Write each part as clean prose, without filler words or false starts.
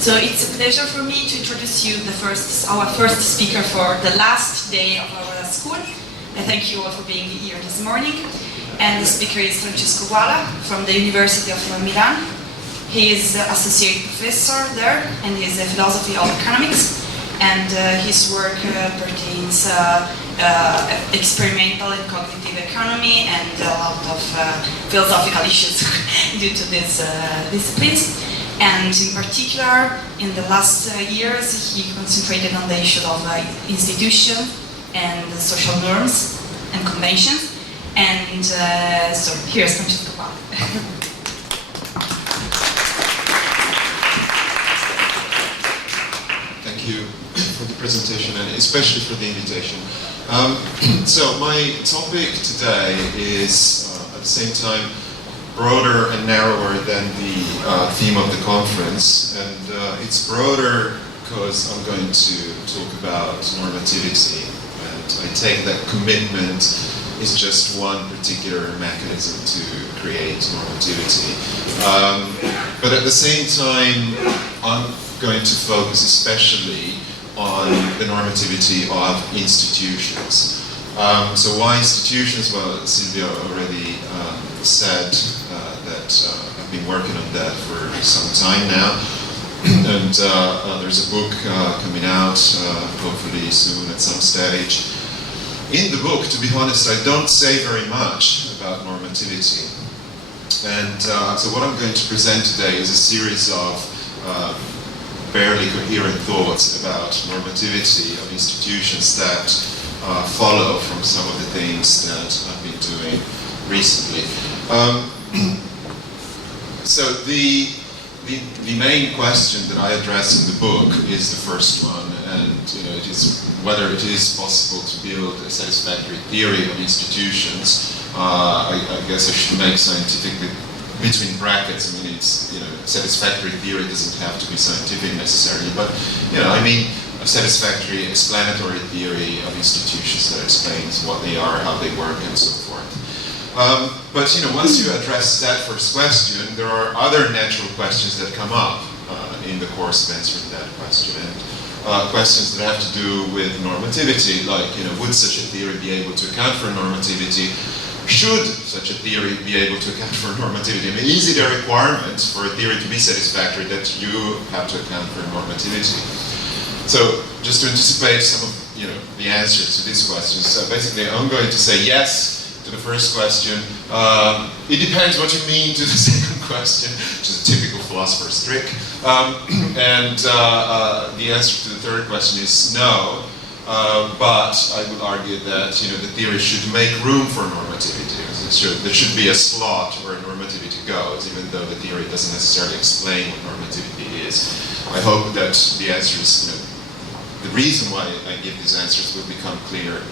So it's a pleasure for me to introduce you our first speaker for the last day of our school. I thank you all for being here this morning. And the speaker is Francesco Guala from the University of Milan. He is associate professor there and he is a philosophy of economics. And his work pertains experimental and cognitive economy and a lot of philosophical issues due to these disciplines. And in particular, in the last years, he concentrated on the issue of institutions and social norms and conventions. And so here's Francesco Guala. Thank you for the presentation and especially for the invitation. So my topic today is at the same time broader and narrower than the theme of the conference, and it's broader because I'm going to talk about normativity, and I take that commitment is just one particular mechanism to create normativity. But at the same time, I'm going to focus especially on the normativity of institutions. So why institutions? Well, Silvia already said that I've been working on that for some time now, and there's a book coming out hopefully soon at some stage. In the book, to be honest, I don't say very much about normativity, and so what I'm going to present today is a series of barely coherent thoughts about normativity of institutions that follow from some of the things that I've been doing recently. So the main question that I address in the book is the first one, and it is whether it is possible to build a satisfactory theory of institutions. I guess I should make scientific between brackets. I mean, it's satisfactory theory doesn't have to be scientific necessarily, but I mean a satisfactory explanatory theory of institutions that explains what they are, how they work, and so forth. But once you address that first question, there are other natural questions that come up in the course of answering that question, and questions that have to do with normativity, like would such a theory be able to account for normativity? Should such a theory be able to account for normativity? I mean, is it a requirement for a theory to be satisfactory that you have to account for normativity? So, just to anticipate some of the answers to these questions, basically I'm going to say yes to the first question. It depends what you mean to the second question, which is a typical philosopher's trick. And the answer to the third question is no. But I would argue that the theory should make room for normativity. There should be a slot where normativity goes, even though the theory doesn't necessarily explain what normativity is. I hope that the answers, the reason why I give these answers will become clear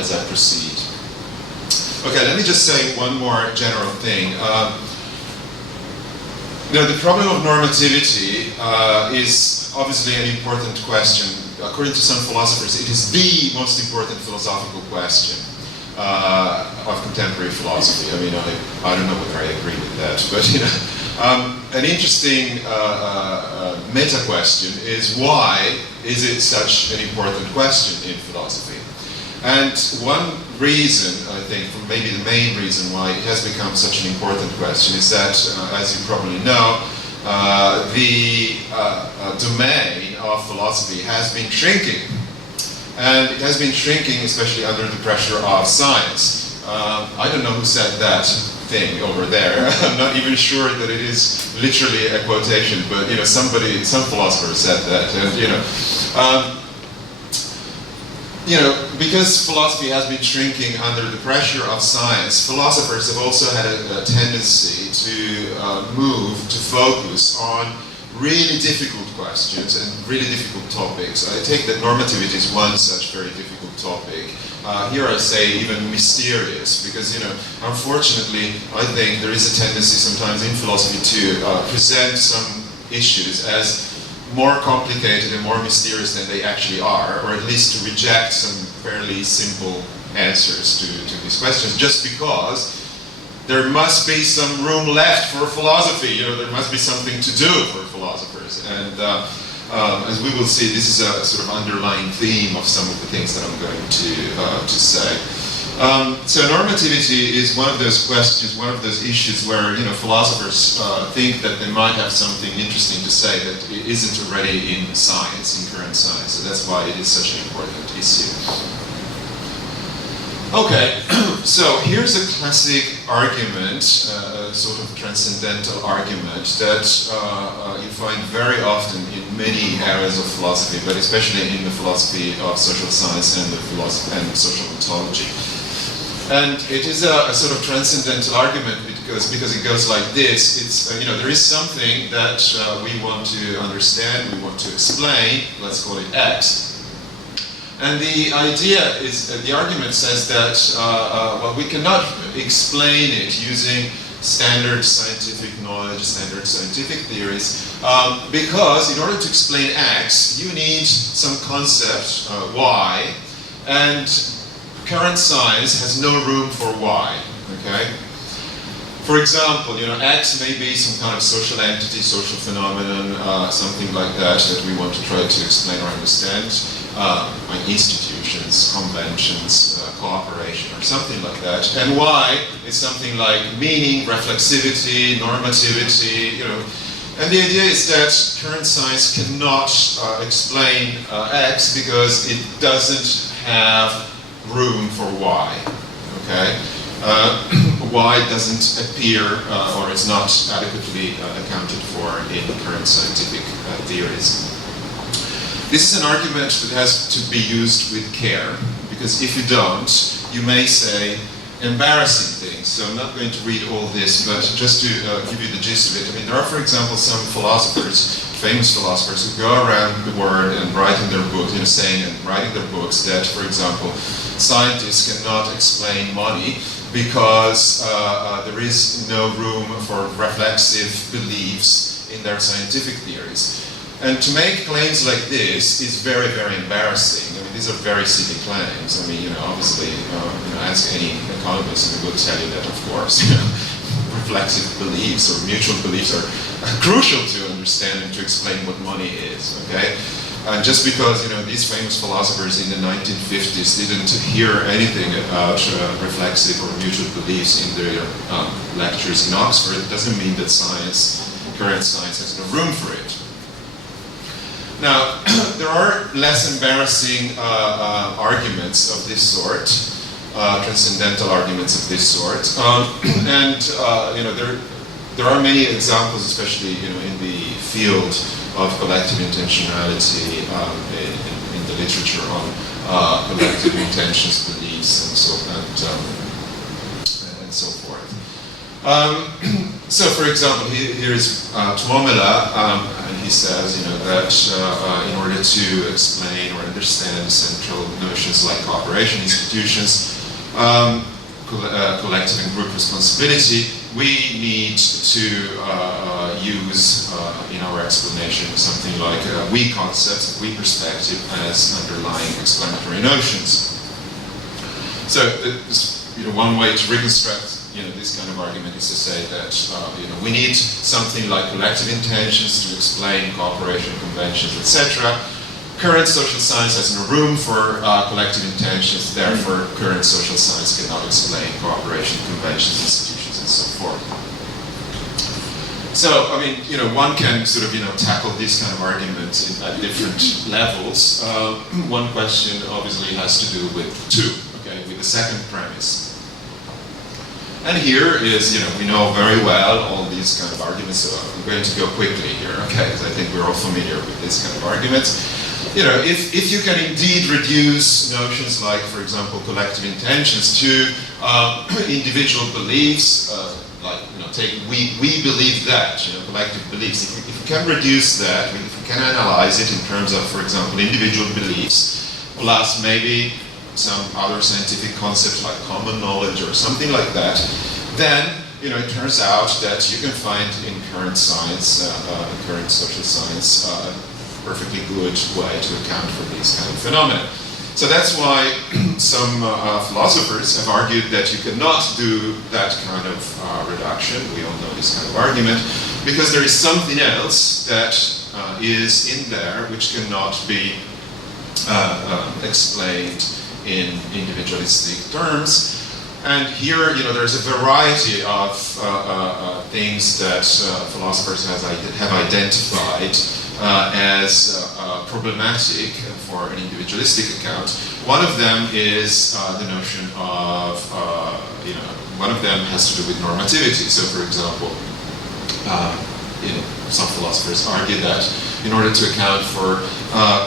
as I proceed. Okay, let me just say one more general thing. The problem of normativity is obviously an important question. According to some philosophers, it is the most important philosophical question of contemporary philosophy. I mean, I don't know whether I agree with that, but an interesting meta question is why is it such an important question in philosophy? And one reason, I think, maybe the main reason why it has become such an important question is that, as you probably know, the domain of philosophy has been shrinking. And it has been shrinking especially under the pressure of science. I don't know who said that thing over there. I'm not even sure that it is literally a quotation, but some philosopher said that. And because philosophy has been shrinking under the pressure of science, philosophers have also had a tendency to move to focus on really difficult questions and really difficult topics. I take that normativity is one such very difficult topic. Here I say even mysterious, because unfortunately I think there is a tendency sometimes in philosophy to present some issues as more complicated and more mysterious than they actually are, or at least to reject some fairly simple answers to these questions, just because there must be some room left for philosophy. You know, there must be something to do for philosophers. And as we will see, this is a sort of underlying theme of some of the things that I'm going to say. So normativity is one of those questions, one of those issues where, you know, philosophers think that they might have something interesting to say that isn't already in science, in current science. So that's why it is such an important issue. Okay, so here's a classic argument, a sort of transcendental argument that you find very often in many areas of philosophy, but especially in the philosophy of social science and the philosophy and social ontology. And it is a sort of transcendental argument because it goes like this. It's, you know, there is something that we want to understand, we want to explain, let's call it X. And the idea is, the argument says that, well, we cannot explain it using standard scientific knowledge, standard scientific theories, because in order to explain X, you need some concept, Y, and current science has no room for Y, okay? For example, you know, X may be some kind of social entity, social phenomenon, something like that we want to try to explain or understand, like institutions, conventions, cooperation, or something like that. And Y is something like meaning, reflexivity, normativity, you know. And the idea is that current science cannot explain X because it doesn't have room for Y, okay? Y doesn't appear or is not adequately accounted for in current scientific theories. This is an argument that has to be used with care, because if you don't, you may say embarrassing things. So I'm not going to read all this, but just to give you the gist of it. I mean, there are, for example, some philosophers, famous philosophers, who go around the world and write in their books, you know, saying and writing their books that, for example, scientists cannot explain money because there is no room for reflexive beliefs in their scientific theories. And to make claims like this is very, very embarrassing. I mean, these are very silly claims. I mean, you know, obviously, you know, ask any economist and they will tell you that, of course, you know, reflexive beliefs or mutual beliefs are crucial to understand and to explain what money is, okay? And just because, you know, these famous philosophers in the 1950s didn't hear anything about reflexive or mutual beliefs in their lectures in Oxford, doesn't mean that science, current science, has no room for it. Now, there are less embarrassing arguments of this sort, transcendental arguments of this sort, and you know, there are many examples, especially, you know, in the field of collective intentionality, in the literature on collective intentions, beliefs, and so forth. So, for example, here is Tuomela. He says, you know, that in order to explain or understand central notions like cooperation, institutions, collective and group responsibility, we need to use in our explanation something like we concepts, we perspective as underlying explanatory notions. So, you know, one way to reconstruct, you know, this kind of argument is to say that you know, we need something like collective intentions to explain cooperation, conventions, etc. Current social science has no room for collective intentions, therefore current social science cannot explain cooperation, conventions, institutions, and so forth. So, I mean, you know, one can sort of, you know, tackle this kind of argument at different levels. One question obviously has to do with with the second premise. And here is, you know, we know very well all these kind of arguments, so I'm going to go quickly here, okay, because I think we're all familiar with this kind of arguments. You know, if you can indeed reduce notions like, for example, collective intentions to individual beliefs, like, you know, take we believe that, you know, collective beliefs. If you can reduce that, if you can analyze it in terms of, for example, individual beliefs, plus maybe some other scientific concepts like common knowledge or something like that, then, you know, it turns out that you can find in current science, current social science, a perfectly good way to account for these kind of phenomena. So that's why some philosophers have argued that you cannot do that kind of reduction. We all know this kind of argument, because there is something else that is in there which cannot be explained in individualistic terms. And here, there's a variety of things that philosophers have identified as problematic for an individualistic account. One of them is the notion of, one of them has to do with normativity. So, for example, some philosophers argue that in order to account for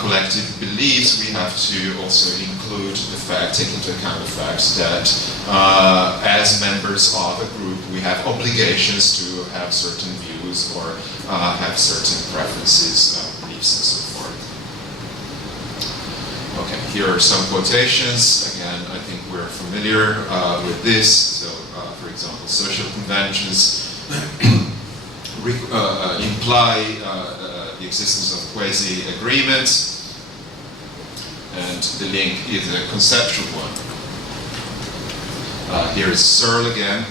collective beliefs, we have to also take into account the fact that as members of a group, we have obligations to have certain views or have certain preferences, beliefs, and so forth. Okay, here are some quotations. Again, I think we're familiar with this. So, for example, social conventions imply the existence of quasi-agreements, and the link is a conceptual one. Here is Searle again.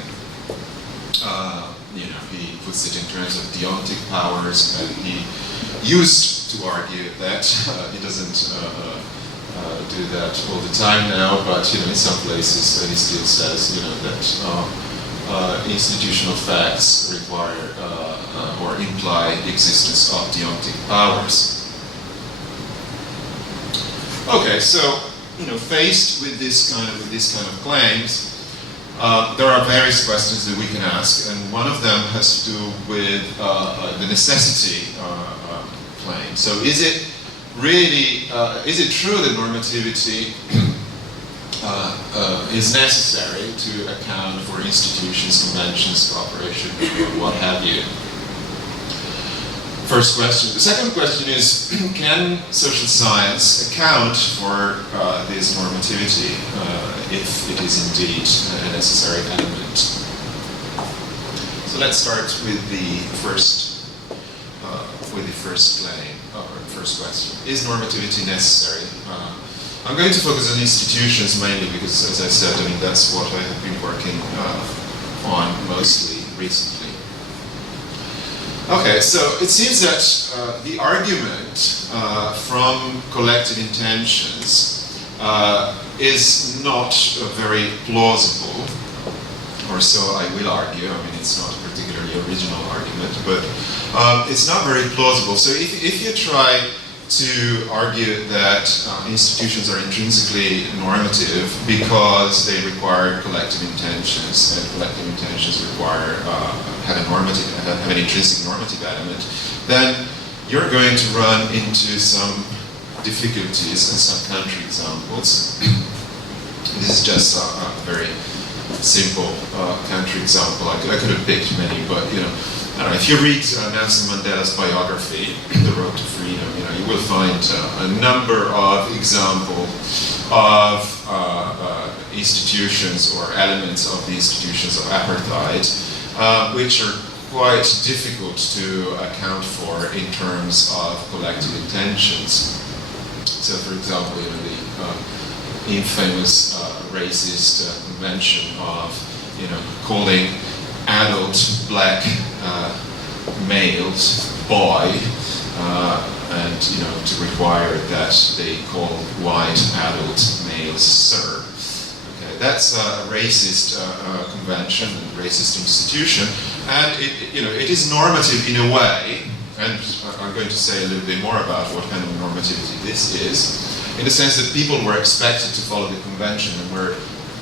He puts it in terms of deontic powers, and he used to argue that he doesn't do that all the time now, but in some places he still says that institutional facts require or imply the existence of deontic powers. Okay, so faced with this kind of claims, there are various questions that we can ask, and one of them has to do with the necessity claim. So, is it true that normativity is necessary to account for institutions, conventions, cooperation, what have you? First question. The second question is, can social science account for this normativity if it is indeed a necessary element? So let's start with the first claim, or first question. Is normativity necessary? I'm going to focus on institutions mainly because, as I said, that's what I have been working on mostly recently. Okay, so it seems that the argument from collective intentions is not very plausible, or so I will argue. It's not a particularly original argument, but it's not very plausible. So if you try to argue that institutions are intrinsically normative because they require collective intentions, and collective intentions require have an intrinsic normative element, then you're going to run into some difficulties and some counter examples. This is just a very simple counter example. I could have picked many, but if you read Nelson Mandela's biography, The Road to Freedom, you will find a number of examples of institutions or elements of the institutions of apartheid, which are quite difficult to account for in terms of collective intentions. So, for example, the infamous racist convention of calling adult black males boy, and to require that they call white adult males sir. Okay, that's a racist convention, a racist institution, and it is normative in a way. And I'm going to say a little bit more about what kind of normativity this is, in the sense that people were expected to follow the convention and were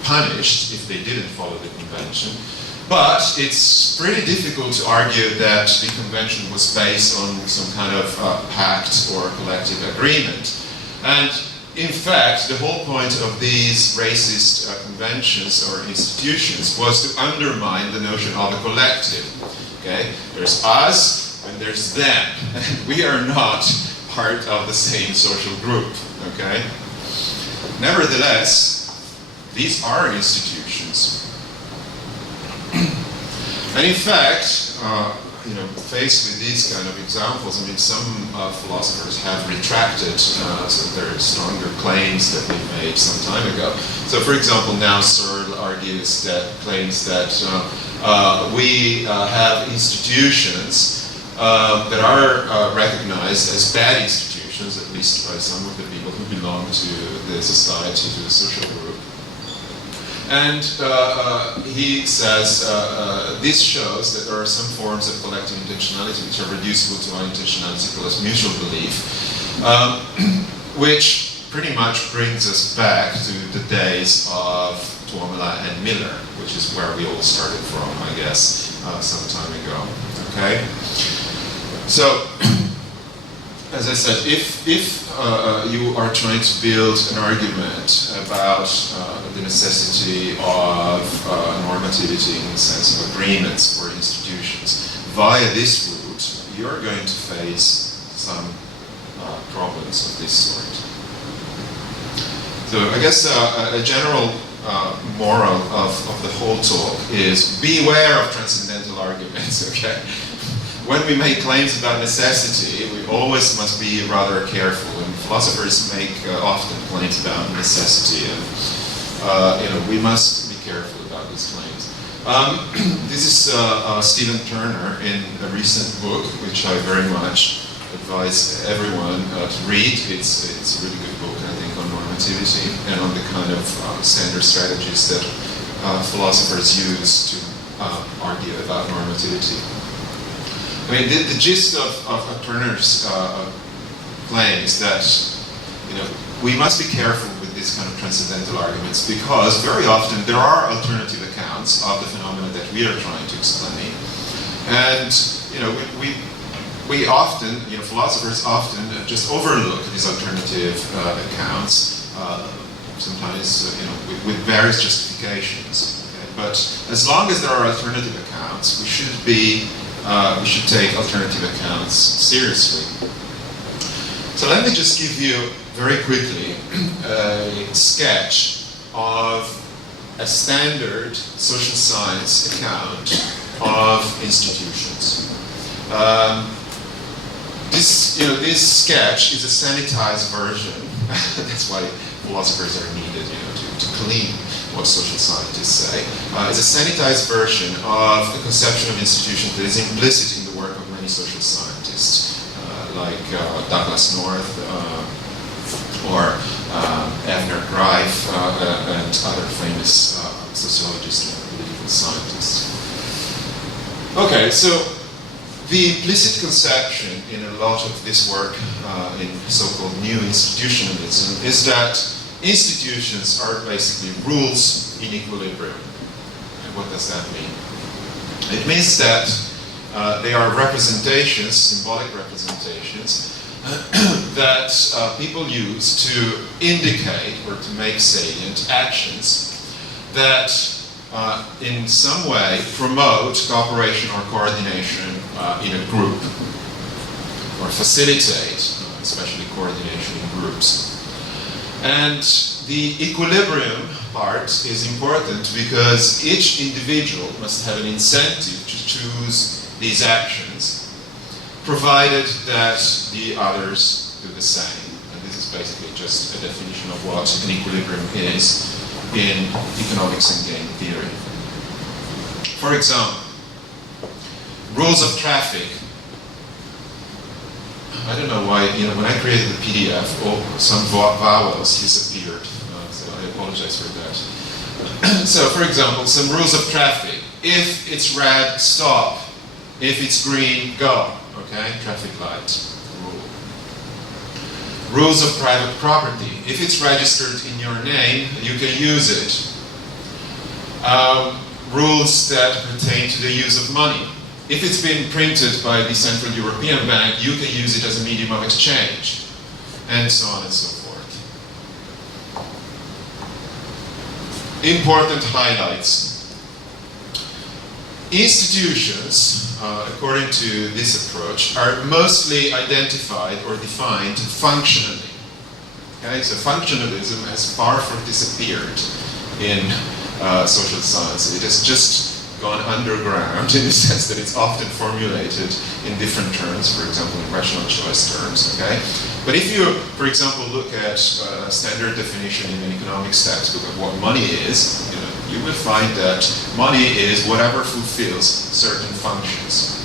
punished if they didn't follow the convention. But it's pretty difficult to argue that the convention was based on some kind of pact or collective agreement. And in fact, the whole point of these racist conventions or institutions was to undermine the notion of a collective. Okay? There's us and there's them. We are not part of the same social group. Okay? Nevertheless, these are institutions. And in fact, faced with these kind of examples, I mean, some philosophers have retracted their stronger claims that they made some time ago. So, for example, now Searle claims that we have institutions that are recognized as bad institutions, at least by some of the people who belong to the society, to the social group. And he says this shows that there are some forms of collective intentionality which are reducible to intentionality plus mutual belief, which pretty much brings us back to the days of Tuomela and Miller, which is where we all started from, I guess, some time ago. Okay? So, as I said, if you are trying to build an argument about the necessity of normativity in the sense of agreements for institutions via this route, you're going to face some problems of this sort. So I guess a general moral of the whole talk is beware of transcendental arguments, okay? When we make claims about necessity, we always must be rather careful. And philosophers make often claims about necessity, and we must be careful about these claims. This is Stephen Turner in a recent book, which I very much advise everyone to read. It's a really good book, I think, on normativity and on the kind of standard strategies that philosophers use to argue about normativity. I mean, the gist of Turner's claim is that we must be careful with these kind of transcendental arguments because very often there are alternative accounts of the phenomena that we are trying to explain, and we often, philosophers often just overlook these alternative accounts, sometimes with various justifications. Okay? But as long as there are alternative accounts, we should take alternative accounts seriously. So let me just give you very quickly a sketch of a standard social science account of institutions. This sketch is a sanitized version. That's why philosophers are needed, to clean what social scientists say. It's a sanitized version of a conception of institutions that is implicit in the work of many social scientists, like Douglas North or Avner Greif and other famous sociologists and political scientists. Okay, so the implicit conception in a lot of this work in so-called new institutionalism is that institutions are basically rules in equilibrium. And what does that mean? It means that they are representations, symbolic representations, that people use to indicate or to make salient actions that in some way promote cooperation or coordination in a group, or facilitate, especially coordination in groups. And the equilibrium part is important because each individual must have an incentive to choose these actions, provided that the others do the same. And this is basically just a definition of what an equilibrium is in economics and game theory. For example, rules of traffic. I don't know why, when I created the PDF, some vowels disappeared, so I apologize for that. So, for example, some rules of traffic. If it's red, stop. If it's green, go. Okay, traffic light rule. Rules of private property. If it's registered in your name, you can use it. Rules that pertain to the use of money. If it's been printed by the Central European Bank, you can use it as a medium of exchange, and so on and so forth. Important highlights. Institutions, according to this approach, are mostly identified or defined functionally. Okay, so functionalism has far from disappeared in social science. It has just gone underground in the sense that it's often formulated in different terms, for example, in rational choice terms, okay? But if you, for example, look at a standard definition in an economics textbook of what money is, you will find that money is whatever fulfills certain functions,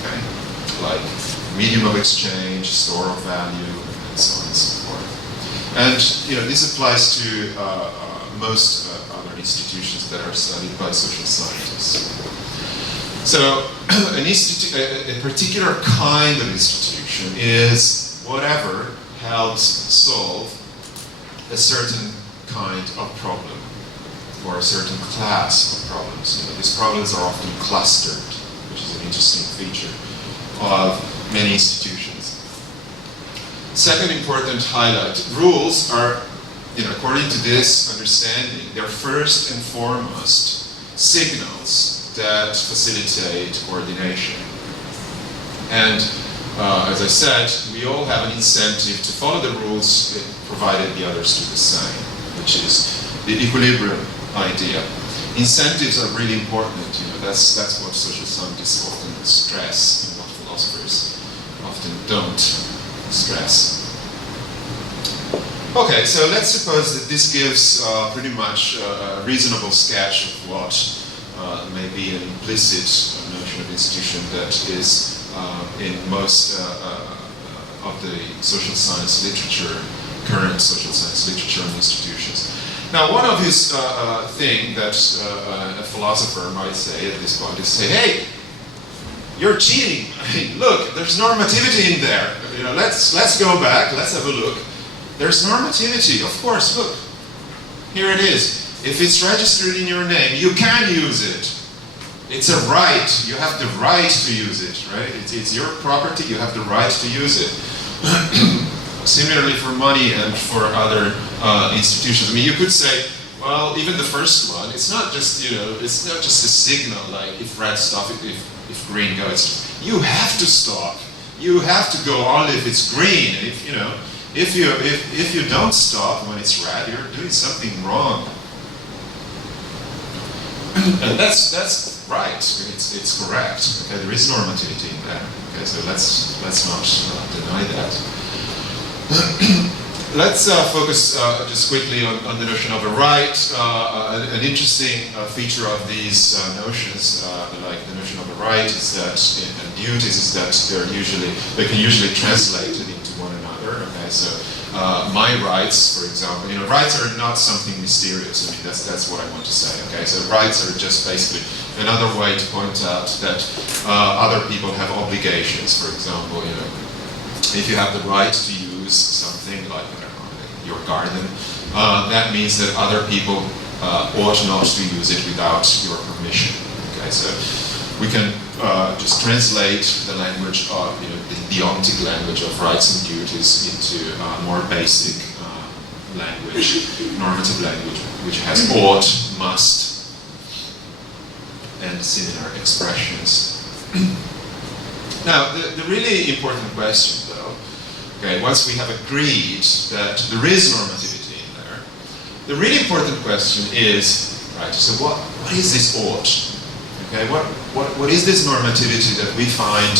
okay? Like medium of exchange, store of value, and so on and so forth. And this applies to most other institutions that are studied by social scientists. So a particular kind of institution is whatever helps solve a certain kind of problem or a certain class of problems. These problems are often clustered, which is an interesting feature of many institutions. Second important highlight, rules are, according to this understanding, they're first and foremost signals that facilitate coordination. And as I said, we all have an incentive to follow the rules provided the others do the same, which is the equilibrium idea. Incentives are really important. That's what social scientists often stress and what philosophers often don't stress. Okay, so let's suppose that this gives pretty much a reasonable sketch of what may be an implicit notion of institution that is in most of the social science literature, current social science literature on institutions. Now, one obvious thing that a philosopher might say at this point is say, hey, you're cheating. I mean, look, there's normativity in there. Let's go back, let's have a look. There's normativity, of course, look. Here it is. If it's registered in your name, you can use it. It's a right. You have the right to use it, right? It's your property, you have the right to use it. Similarly for money and for other institutions. I mean, you could say, well, even the first one, it's not just, it's not just a signal, like if red stop, if green goes. You have to stop. You have to go only if it's green. If you don't stop when it's red, you're doing something wrong. And that's right. It's correct. Okay, there is normativity in that. Okay, so let's not deny that. Let's focus just quickly on the notion of a right. An interesting feature of these notions, like the notion of a right, is that and duties, is that they can usually translate into one another. Okay, so my rights, for example, rights are not something mysterious. I mean, that's what I want to say. Okay, so rights are just basically another way to point out that other people have obligations. For example, if you have the right to use something like your garden, that means that other people ought not to use it without your permission. Okay, so we can just translate the language of the deontic language of rights and duties into more basic language, normative language, which has ought, must, and similar expressions. Now, the really important question, though, okay, once we have agreed that there is normativity in there, the really important question is, right, so what is this ought? Okay, what is this normativity that we find,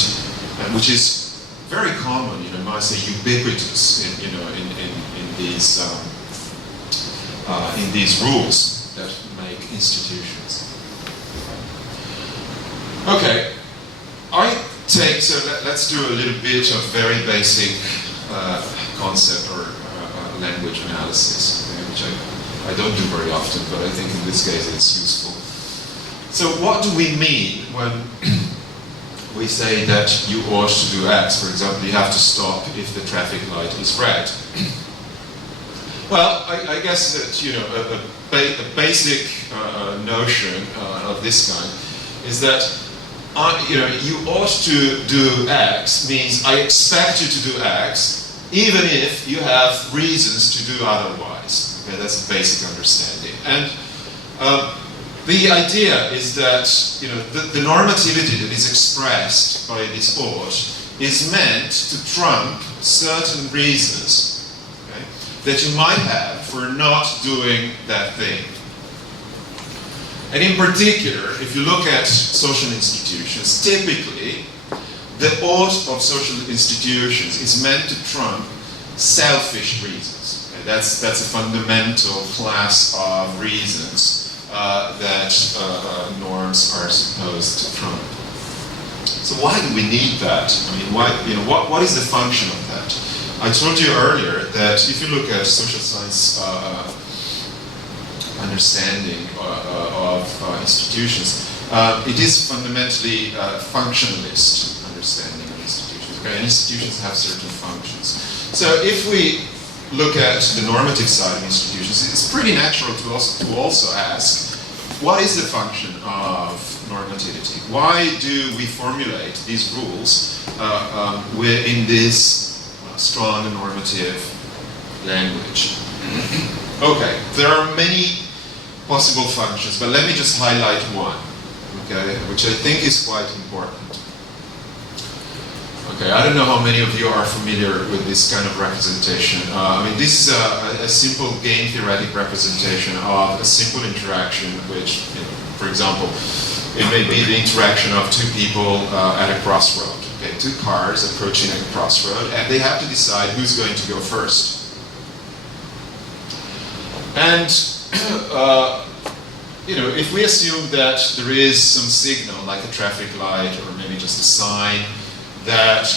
which is very common, might say ubiquitous in these rules that make institutions. Okay, let's do a little bit of very basic concept or language analysis, okay, which I don't do very often, but I think in this case it's useful. So what do we mean when we say that you ought to do X? For example, you have to stop if the traffic light is red. Well, I guess that a basic notion of this kind is that you ought to do X means I expect you to do X, even if you have reasons to do otherwise. Okay, that's a basic understanding. And the idea is that the normativity that is expressed by this ought is meant to trump certain reasons, okay, that you might have for not doing that thing. And in particular, if you look at social institutions, typically the ought of social institutions is meant to trump selfish reasons. Okay? That's a fundamental class of reasons that norms are supposed to trump. So why do we need that? I mean, what is the function of that? I told you earlier that if you look at social science understanding of institutions, it is fundamentally functionalist understanding of institutions. Okay? And institutions have certain functions. So if we look at the normative side of institutions, it's pretty natural to also ask, what is the function of normativity? Why do we formulate these rules in this strong normative language? Okay, there are many possible functions, but let me just highlight one, okay, which I think is quite important. Okay, I don't know how many of you are familiar with this kind of representation. I mean, this is a simple game theoretic representation of a simple interaction which, for example, it may be the interaction of two people at a crossroad. Okay, two cars approaching a crossroad, and they have to decide who's going to go first. And if we assume that there is some signal, like a traffic light or maybe just a sign, that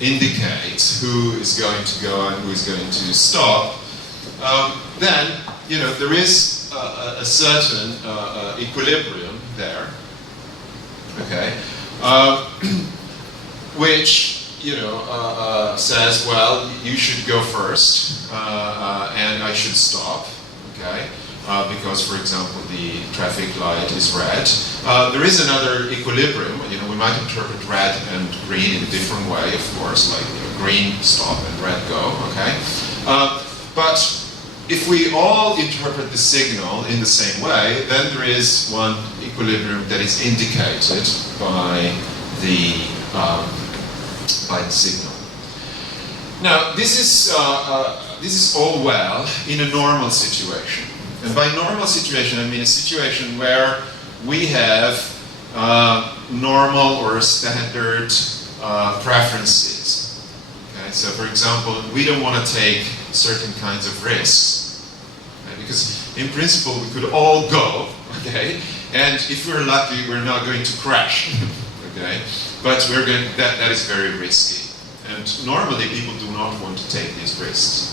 indicates who is going to go and who is going to stop, then there is a certain equilibrium there, okay, which says, well, you should go first, and I should stop, okay. Because, for example, the traffic light is red. There is another equilibrium. We might interpret red and green in a different way, of course, like green stop and red go. Okay, but if we all interpret the signal in the same way, then there is one equilibrium that is indicated by the signal. Now, this is all well in a normal situation. And by normal situation, I mean a situation where we have normal or standard preferences. Okay? So, for example, we don't want to take certain kinds of risks, okay? Because in principle we could all go, okay? And if we're lucky, we're not going to crash, okay? But that is very risky. And normally people do not want to take these risks.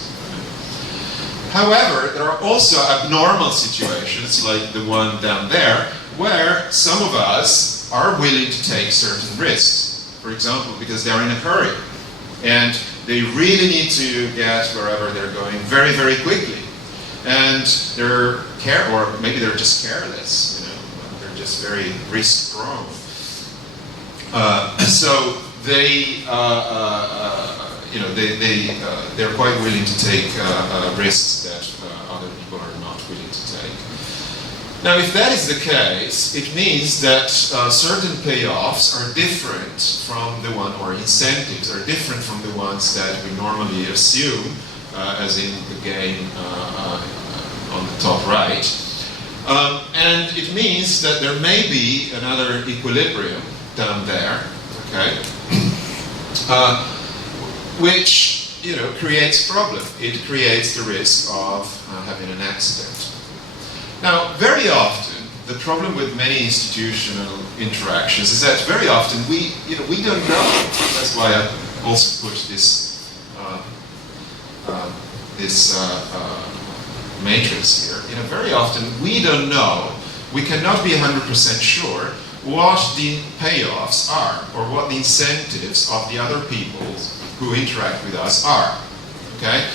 However, there are also abnormal situations, like the one down there, where some of us are willing to take certain risks. For example, because they're in a hurry, and they really need to get wherever they're going very, very quickly. And or maybe they're just careless, they're just very risk-prone. So they're quite willing to take risks that other people are not willing to take. Now, if that is the case, it means that certain payoffs are different from the one, or incentives are different from the ones that we normally assume, as in the game on the top right. And it means that there may be another equilibrium down there, okay? Which creates problem. It creates the risk of having an accident. Now, very often, the problem with many institutional interactions is that very often we don't know. That's why I also put this matrix here. Very often we don't know. We cannot be 100% sure what the payoffs are, or what the incentives of the other people who interact with us are. Okay?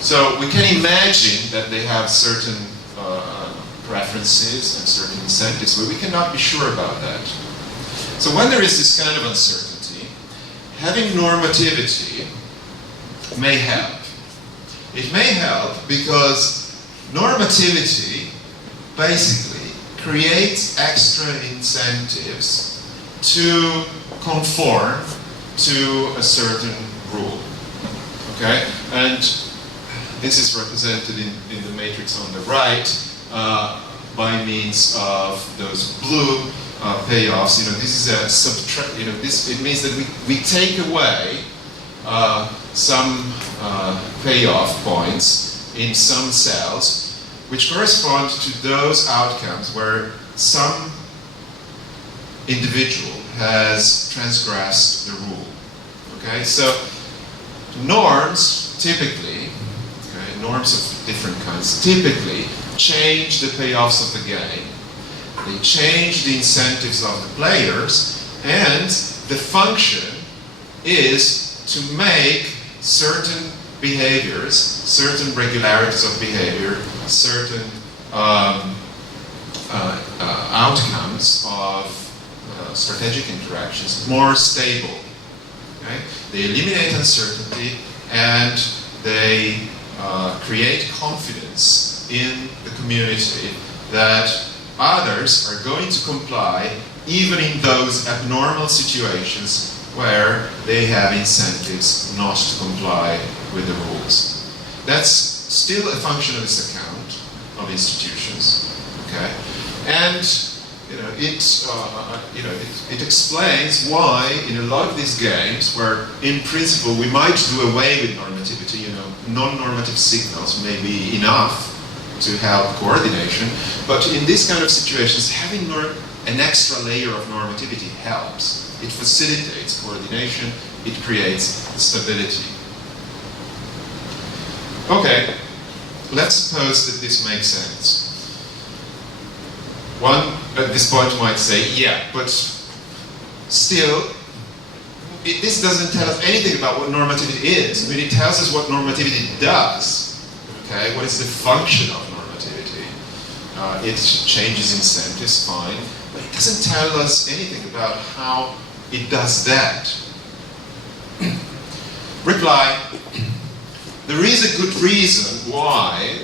So we can imagine that they have certain preferences and certain incentives, but we cannot be sure about that. So when there is this kind of uncertainty, having normativity may help. It may help because normativity basically creates extra incentives to conform to a certain rule. Okay? And this is represented in the matrix on the right. by means of those blue payoffs. This is a subtract. It means that we take away some payoff points in some cells, which correspond to those outcomes where some individual has transgressed the rule. Okay, so norms typically, norms of different kinds, typically change the payoffs of the game. They change the incentives of the players, and the function is to make certain behaviors, certain regularities of behavior, certain outcomes of strategic interactions more stable. Okay? They eliminate uncertainty, and they create confidence in the community that others are going to comply even in those abnormal situations where they have incentives not to comply with the rules. That's still a function of this account of institutions, okay? And it explains why in a lot of these games, where in principle we might do away with normativity, non-normative signals may be enough to help coordination, but in this kind of situations, having an extra layer of normativity helps. It facilitates coordination, it creates stability. Okay, let's suppose that this makes sense. One at this point might say, yeah, but still, this doesn't tell us anything about what normativity is. I mean, it tells us what normativity does. Okay, what is the function of normativity? It changes incentives, fine, but it doesn't tell us anything about how it does that. Reply, there is a good reason why,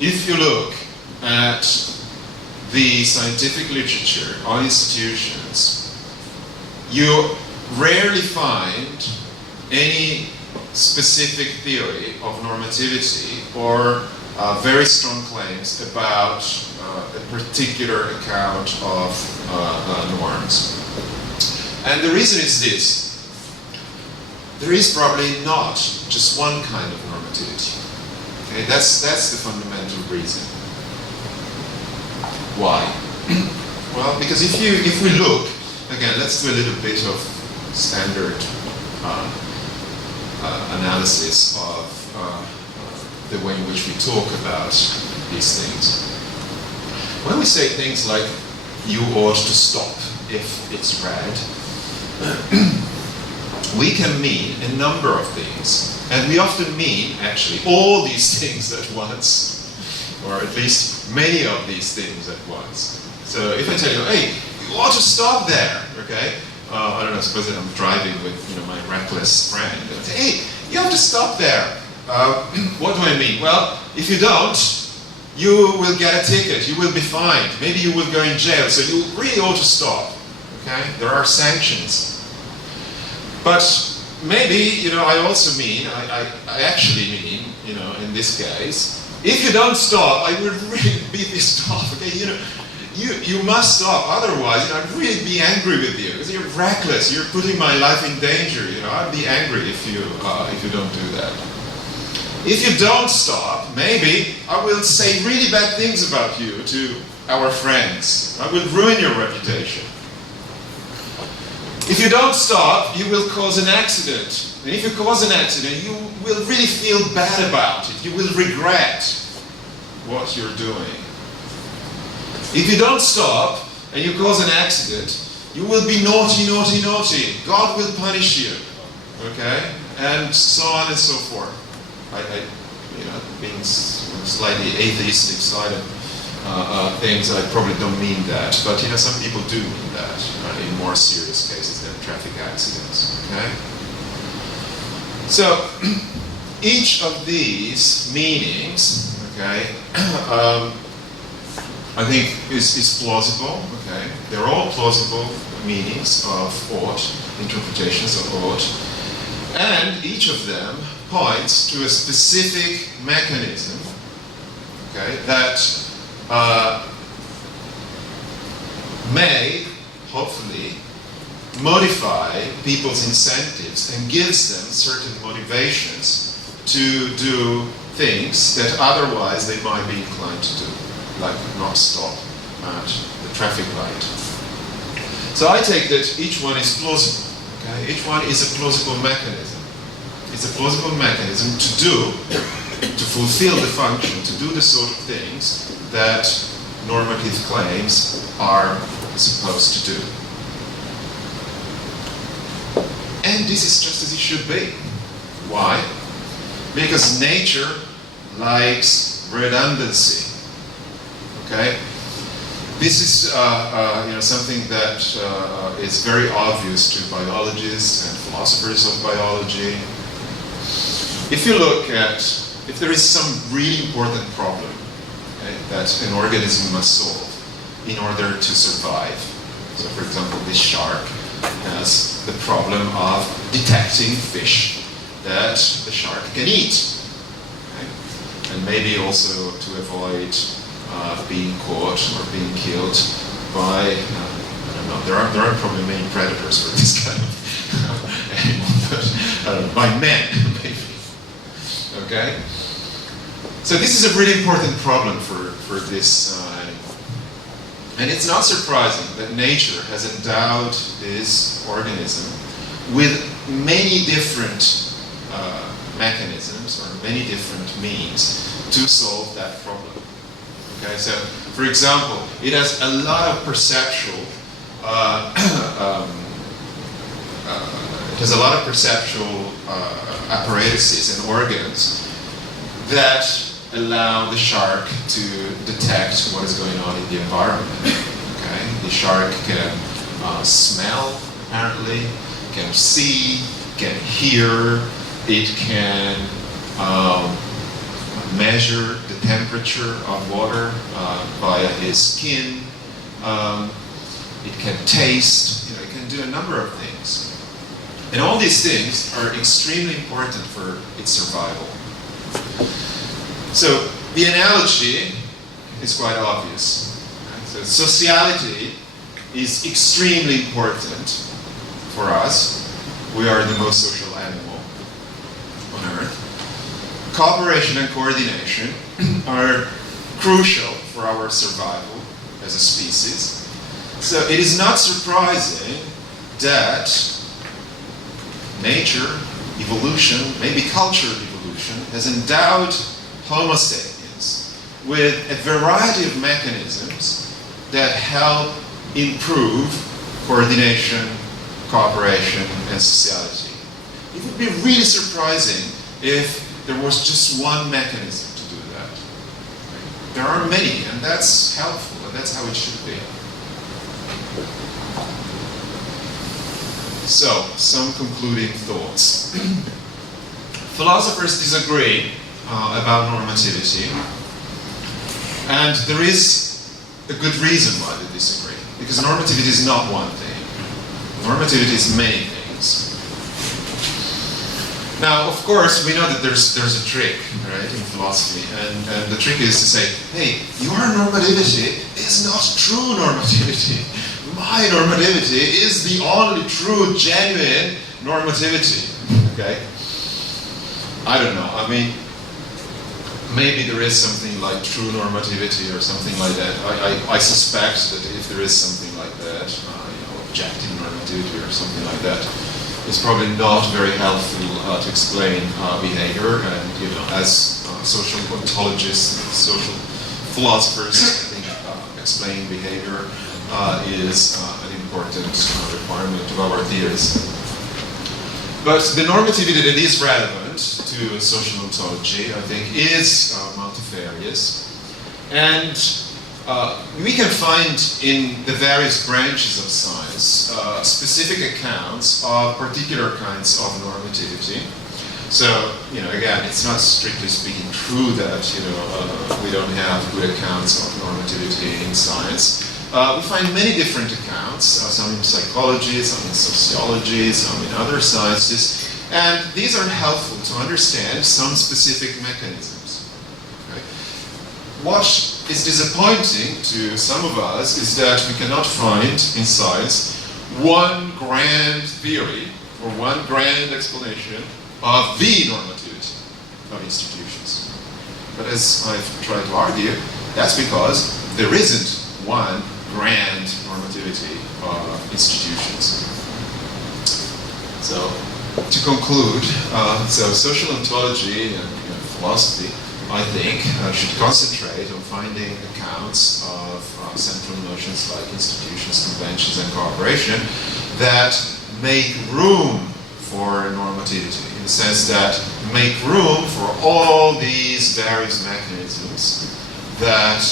if you look at the scientific literature on institutions, you rarely find any specific theory of normativity or very strong claims about a particular account of norms. And the reason is this. There is probably not just one kind of normativity. Okay? That's the fundamental reason. Why? Well, because if we look, again, let's do a little bit of standard analysis of the way in which we talk about these things. When we say things like, you ought to stop if it's red, we can mean a number of things. And we often mean, actually, all these things at once, or at least many of these things at once. So if I tell you, hey, you ought to stop there, okay? I don't know, suppose that I'm driving with my reckless friend, and I say, hey, you have to stop there. What do I mean? Well, if you don't, you will get a ticket, you will be fined, maybe you will go in jail, so you really ought to stop, okay? There are sanctions. But maybe, I also mean, I actually mean, in this case, if you don't stop, I will really be pissed off, okay? You must stop, otherwise, I'd really be angry with you, because you're reckless, you're putting my life in danger, I'd be angry if you don't do that. If you don't stop, maybe I will say really bad things about you to our friends. I will ruin your reputation. If you don't stop, you will cause an accident. And if you cause an accident, you will really feel bad about it. You will regret what you're doing. If you don't stop and you cause an accident, you will be naughty, naughty, naughty. God will punish you. Okay? And so on and so forth. Being slightly atheistic side of things, I probably don't mean that. But some people do mean that in more serious cases than traffic accidents. Okay? So each of these meanings, okay, I think is plausible. Okay, they're all plausible meanings of ought, interpretations of ought, and each of them points to a specific mechanism, okay, that may, hopefully, modify people's incentives and gives them certain motivations to do things that otherwise they might be inclined to do, like not stop at the traffic light. So I take that each one is plausible. Okay? Each one is a plausible mechanism. It's a plausible mechanism to fulfill the function, to do the sort of things that normative claims are supposed to do. And this is just as it should be. Why? Because nature likes redundancy. Okay? This is something that is very obvious to biologists and philosophers of biology. If you look at, if there is some really important problem, okay, that an organism must solve in order to survive. So for example, this shark has the problem of detecting fish that the shark can eat. Okay? And maybe also to avoid being caught or being killed by, I don't know, there are probably many predators for this kind of animal, but I don't know, by men, maybe. Okay? So this is a really important problem for this animal. And it's not surprising that nature has endowed this organism with many different mechanisms or many different means to solve that problem. Okay, so for example, it has a lot of perceptual apparatuses and organs that allow the shark to detect what is going on in the environment. Okay, the shark can smell, apparently, can see, can hear, it can measure the temperature of water via his skin. It can taste, it can do a number of things. And all these things are extremely important for its survival. So the analogy is quite obvious. Right? So sociality is extremely important for us. We are the most social animal on Earth. Cooperation and coordination are crucial for our survival as a species. So it is not surprising that nature, evolution, maybe cultural evolution, has endowed Homo sapiens with a variety of mechanisms that help improve coordination, cooperation, and sociality. It would be really surprising if there was just one mechanism to do that. There are many, and that's helpful, and that's how it should be. So, some concluding thoughts. Philosophers disagree about normativity, and there is a good reason why they disagree, because normativity is not one thing. Normativity is many things. Now, of course, we know that there's a trick, right, in philosophy, and the trick is to say, hey, your normativity is not true normativity. My normativity is the only true, genuine normativity. Okay? I don't know. I mean, maybe there is something like true normativity or something like that. I suspect that if there is something like that, objective normativity or something like that, it's probably not very helpful to explain behavior. And as social ontologists, social philosophers, I think explaining behavior is an important requirement of our theories. But the normativity that is relevant to social ontology, I think, is multifarious. And we can find in the various branches of science specific accounts of particular kinds of normativity. So, again, it's not strictly speaking true that, we don't have good accounts of normativity in science. We find many different accounts, some in psychology, some in sociology, some in other sciences, and these are helpful to understand some specific mechanisms. Okay? What is disappointing to some of us is that we cannot find in science one grand theory or one grand explanation of the normativity of institutions. But as I've tried to argue, that's because there isn't one grand normativity of institutions. So, to conclude, social ontology and philosophy, I think, should concentrate on finding accounts of central notions like institutions, conventions, and cooperation that make room for normativity, in the sense that make room for all these various mechanisms that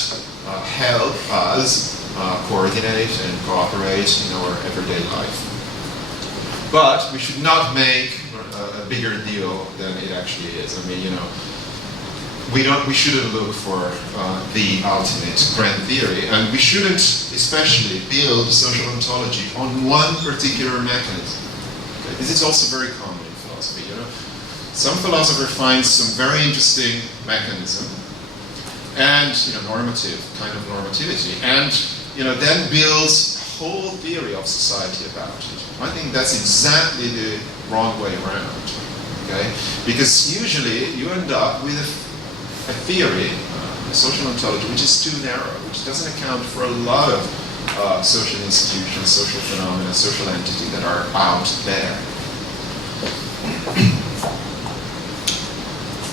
help us coordinate and cooperate in our everyday life. But we should not make a bigger deal than it actually is. I mean, we shouldn't look for the ultimate grand theory, and we shouldn't especially build social ontology on one particular mechanism. Okay? This is also very common in philosophy. Some philosopher finds some very interesting mechanism and normative kind of normativity, and then builds a whole theory of society about it. I think that's exactly the wrong way around. Okay? Because usually you end up with a theory, a social ontology, which is too narrow, which doesn't account for a lot of social institutions, social phenomena, social entities that are out there.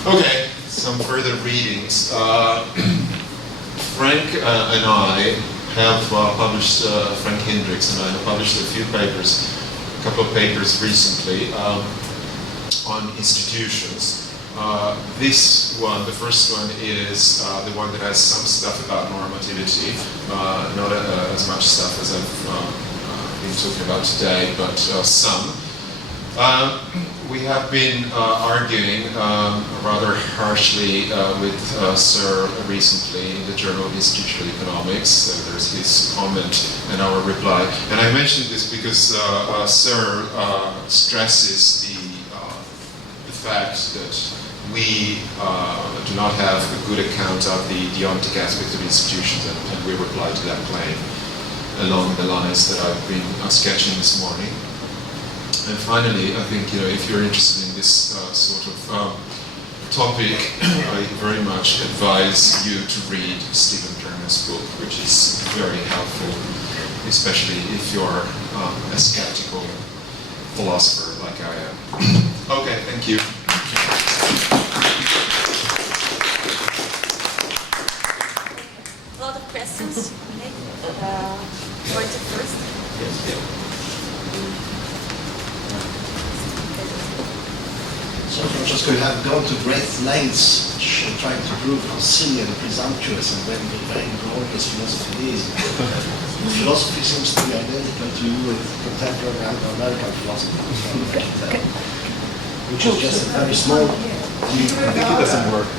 Okay, some further readings. Frank and I have published, Frank Hendricks and I have published a couple of papers recently on institutions. This one, the first one, is the one that has some stuff about normativity, not as much stuff as I've been talking about today, but some. We have been arguing rather harshly with Sir recently in the Journal of Institutional Economics. There's his comment and our reply. And I mentioned this because Sir stresses the fact that we do not have a good account of the deontic aspect of institutions, and we reply to that claim along the lines that I've been sketching this morning. And finally, I think if you're interested in this sort of topic, I very much advise you to read Stephen Turner's book, which is very helpful, especially if you're a skeptical philosopher like I am. Okay, thank you. A lot of questions. Point first. Yes. So, Francesco, you have gone to great lengths trying to prove how silly and presumptuous and very glorious philosophy is. Philosophy seems to be identical to you with contemporary Anglo-American philosophy, which is just a very small... I think it doesn't work.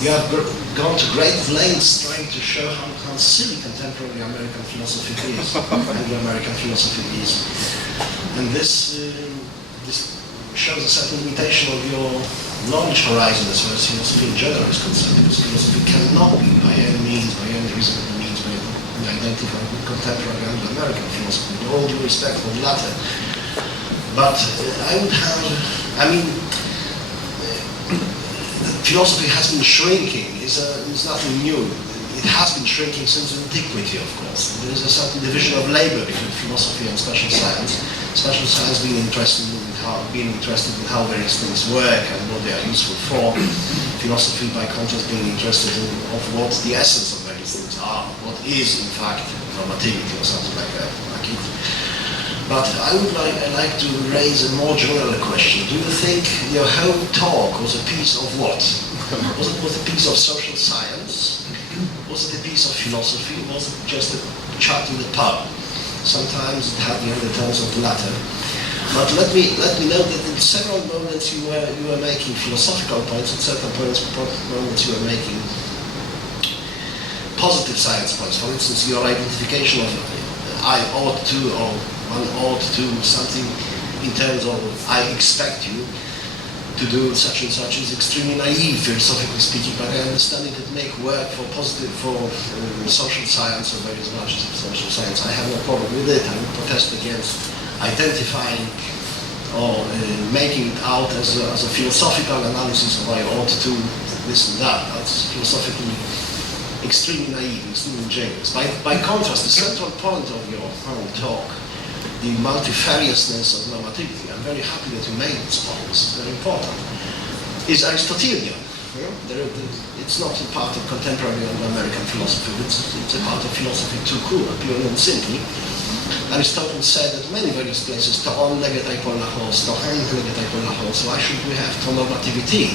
You have gone to great lengths trying to show how silly contemporary American philosophy is, Anglo-American philosophy is. And this shows a certain limitation of your knowledge horizon as far as philosophy in general is concerned, because philosophy cannot be by any reasonable means identical with contemporary Anglo-American philosophy, with all due respect for the latter. But philosophy has been shrinking. It's nothing new. It has been shrinking since antiquity, of course. There is a certain division of labor between philosophy and special science. Special science being interested in how various things work and what they are useful for. Philosophy, by contrast, being interested in what the essence of various things are, what is, in fact, normativity or something like that. But I would like to raise a more general question. Do you think your whole talk was a piece of what? Was it a piece of social science? Was it a piece of philosophy? Was it just a chat in the pub? Sometimes it had the undertones of the latter. But let me note that in several moments you were making philosophical points, at certain moments you were making positive science points. For instance, your identification of I ought to or one ought to something in terms of I expect you to do such and such is extremely naive, philosophically speaking, but I understand it could make work for social science or various branches of social science. I have no problem with it. I would protest against identifying or making it out as a philosophical analysis of I ought to this and that. That's philosophically extremely naive, extremely ingenuous. By contrast, the central point of your whole talk, the multifariousness of normativity, I'm very happy that you made this point, this is very important, is Aristotelian. It's not a part of contemporary American philosophy, it's a part of philosophy too purely and simply. Aristotle said at many various places, to on legetai polachos, to hen legetai polachos, why should we have to normativity?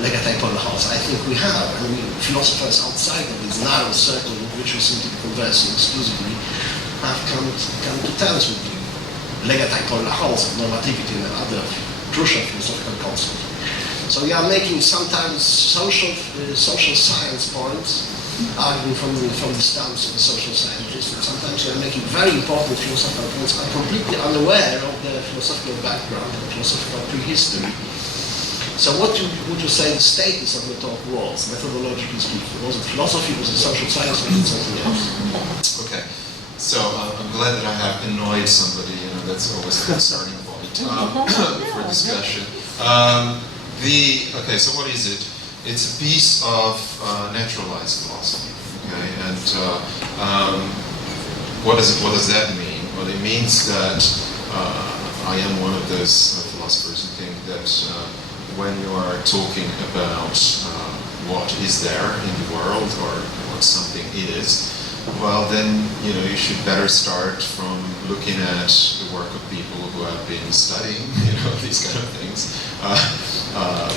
Legetai polachos. I think we have, and philosophers outside of this narrow circle in which we seem to be conversing exclusively have come to terms with the legetai polachos of normativity and other crucial philosophical concepts. So we are making sometimes social science points, arguing from the stance of the social scientists, and sometimes we are making very important philosophical points. I'm completely unaware of the philosophical background and philosophical prehistory. So what would you say the status of the talk was, methodologically speaking? Was it philosophy, was it social science, or was it something else? Okay, so I'm glad that I have annoyed somebody, that's always a concerning point for discussion. Okay, so what is it? It's a piece of naturalized philosophy, okay? And what does that mean? Well, it means that I am one of those philosophers who think that when you are talking about what is there in the world or what something is, well, then you should better start from looking at the work of people who have been studying, these kind of things.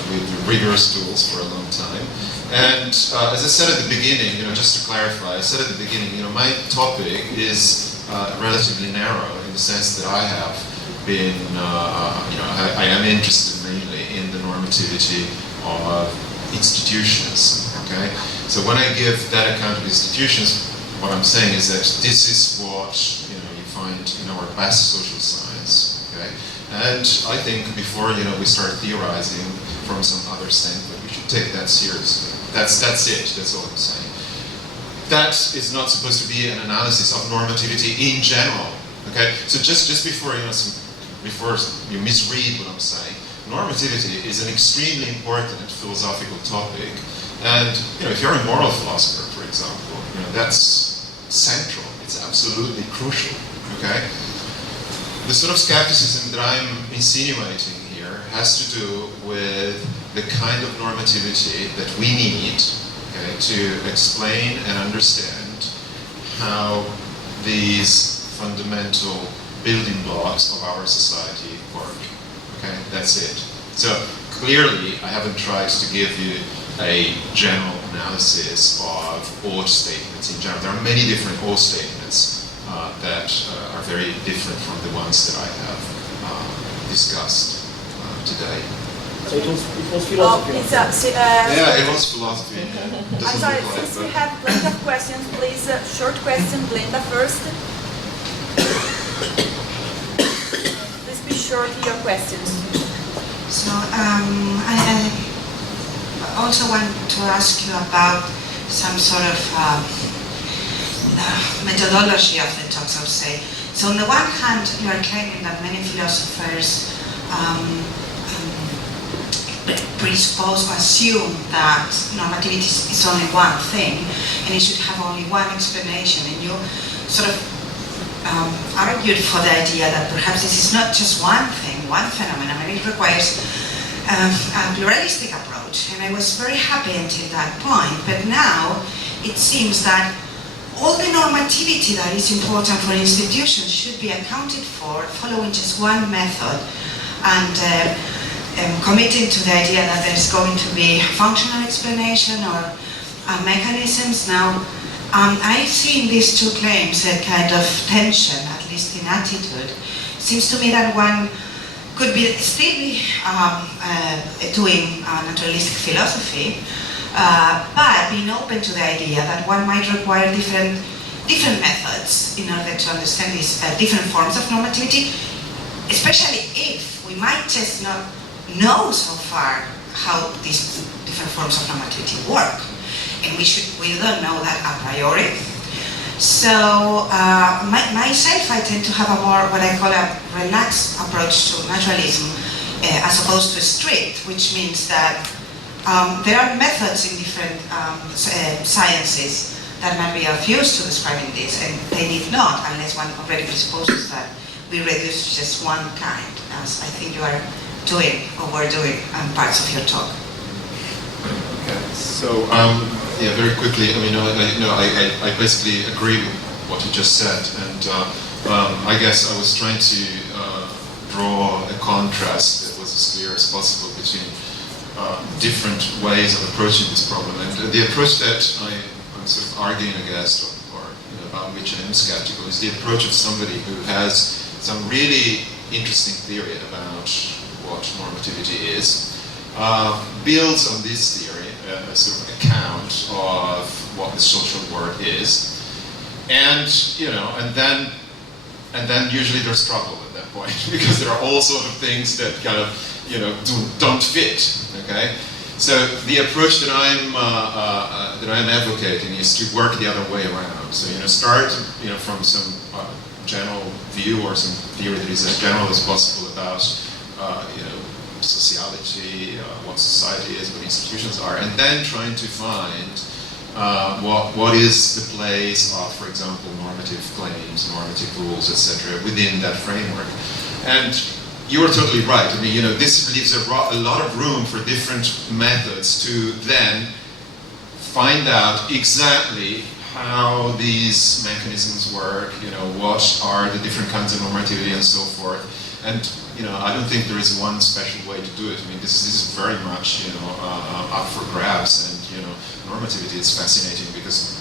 With rigorous tools for a long time. And as I said at the beginning, just to clarify, I said at the beginning, my topic is relatively narrow in the sense that I have been, I am interested mainly in the normativity of institutions, okay? So when I give that account of institutions, what I'm saying is that this is what, you find in our best social science, okay? And I think before we start theorizing from some other standpoint, we should take that seriously. That's it. That's all I'm saying. That is not supposed to be an analysis of normativity in general. Okay. So just before before you misread what I'm saying, normativity is an extremely important philosophical topic. And if you're a moral philosopher, for example, that's central. It's absolutely crucial. Okay. The sort of skepticism that I'm insinuating here has to do with the kind of normativity that we need, okay, to explain and understand how these fundamental building blocks of our society work. Okay, that's it. So clearly, I haven't tried to give you a general analysis of ought statements in general. There are many different ought statements that are very different from the ones that I have discussed today. So it was philosophy. Yeah, it was philosophy. I'm sorry, since we have plenty of questions, please, short question, Glenda first. Please be short your questions. So I also want to ask you about some sort of methodology of the talks, I would say. So on the one hand, you are claiming that many philosophers presuppose or assume that normativity is only one thing and it should have only one explanation, and you sort of argued for the idea that perhaps this is not just one thing, one phenomenon, and it requires a pluralistic approach. And I was very happy until that point, but now it seems that all the normativity that is important for institutions should be accounted for following just one method, and committing to the idea that there's going to be functional explanation or mechanisms. Now, I see in these two claims a kind of tension, at least in attitude. It seems to me that one could be still be doing naturalistic philosophy, but being open to the idea that one might require different methods in order to understand these different forms of normativity, especially if we might just not know so far how these different forms of normativity work. And we don't know that a priori. So myself, I tend to have a more, what I call a relaxed approach to naturalism as opposed to strict, which means that there are methods in different sciences that might be of use to describing this, and they need not, unless one already presupposes that we reduce to just one kind, as I think you are doing or were doing on parts of your talk. Okay, so yeah, very quickly. I mean, I basically agree with what you just said, and I guess I was trying to draw a contrast that was as clear as possible between different ways of approaching this problem. And the approach that I'm sort of arguing against, or about which I'm skeptical, is the approach of somebody who has some really interesting theory about what normativity is, builds on this theory a sort of account of what the social world is, and then usually there's trouble at that point because there are all sort of things that kind of don't fit. Okay, so the approach that I'm advocating is to work the other way around. So start from some general view or some theory that is as general as possible about sociology, what society is, what institutions are, and then trying to find what is the place of, for example, normative claims, normative rules, etc., within that framework. And you are totally right. I mean, this leaves a lot of room for different methods to then find out exactly how these mechanisms work, what are the different kinds of normativity and so forth. And I don't think there is one special way to do it. I mean, this is very much up for grabs, and normativity is fascinating because